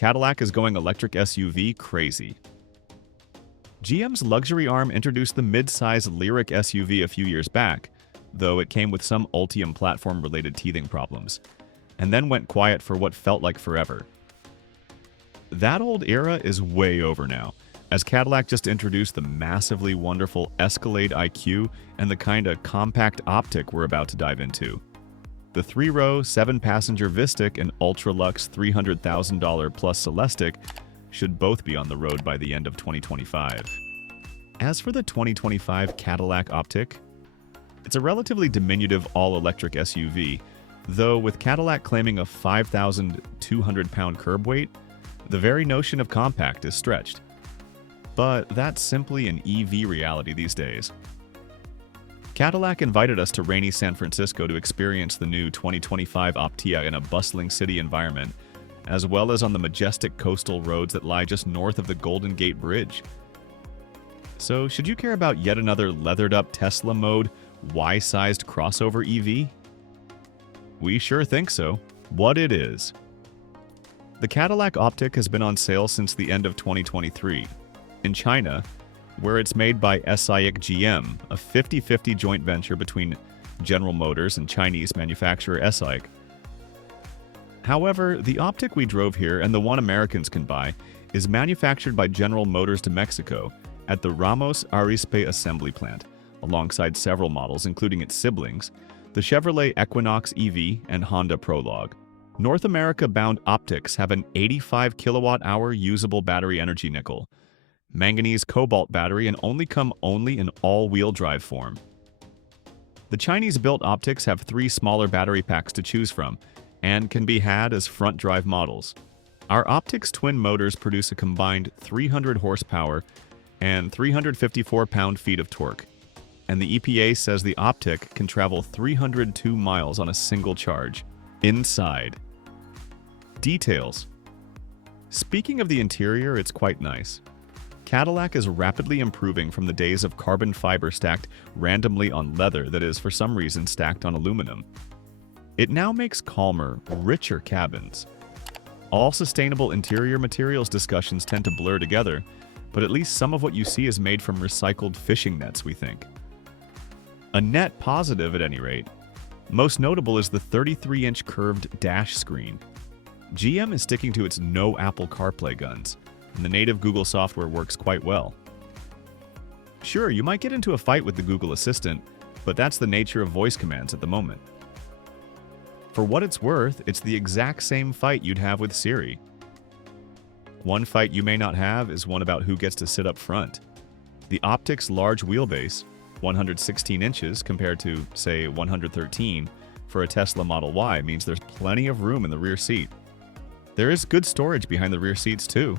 Cadillac is going electric SUV crazy. GM's luxury arm introduced the mid-size Lyriq SUV a few years back, though it came with some Ultium platform-related teething problems, and then went quiet for what felt like forever. That old era is way over now, as Cadillac just introduced the massively wonderful Escalade IQ and the kinda compact Optiq we're about to dive into. The 3-row, 7-passenger Vistic and ultra-luxe $300,000 plus Celestiq should both be on the road by the end of 2025. As for the 2025 Cadillac Optiq, it's a relatively diminutive all-electric SUV, though with Cadillac claiming a 5,200-pound curb weight, the very notion of compact is stretched. But that's simply an EV reality these days. Cadillac invited us to rainy San Francisco to experience the new 2025 Optiq in a bustling city environment, as well as on the majestic coastal roads that lie just north of the Golden Gate Bridge. So, should you care about yet another leathered-up Tesla mode, Y-sized crossover EV? We sure think so. What it is. The Cadillac Optiq has been on sale since the end of 2023. In China, where it's made by SAIC GM, a 50-50 joint venture between General Motors and Chinese manufacturer SAIC. However, the Optiq we drove here and the one Americans can buy is manufactured by General Motors de Mexico at the Ramos Arizpe assembly plant, alongside several models including its siblings, the Chevrolet Equinox EV and Honda Prologue. North America-bound Optiqs have an 85 kilowatt-hour usable battery energy nickel, manganese cobalt battery, and come in all-wheel drive form. The Chinese-built Optiqs have 3 smaller battery packs to choose from and can be had as front-drive models. Our Optiq's twin motors produce a combined 300 horsepower and 354 pound-feet of torque, and the EPA says the Optiq can travel 302 miles on a single charge. Inside. Details. Speaking of the interior, it's quite nice. Cadillac is rapidly improving from the days of carbon fiber stacked randomly on leather that is for some reason stacked on aluminum. It now makes calmer, richer cabins. All sustainable interior materials discussions tend to blur together, but at least some of what you see is made from recycled fishing nets, we think. A net positive at any rate. Most notable is the 33-inch curved dash screen. GM is sticking to its no Apple CarPlay guns, and the native Google software works quite well. Sure, you might get into a fight with the Google Assistant, but that's the nature of voice commands at the moment. For what it's worth, it's the exact same fight you'd have with Siri. One fight you may not have is one about who gets to sit up front. The Optiq's large wheelbase, 116 inches compared to, say, 113 for a Tesla Model Y, means there's plenty of room in the rear seat. There is good storage behind the rear seats too.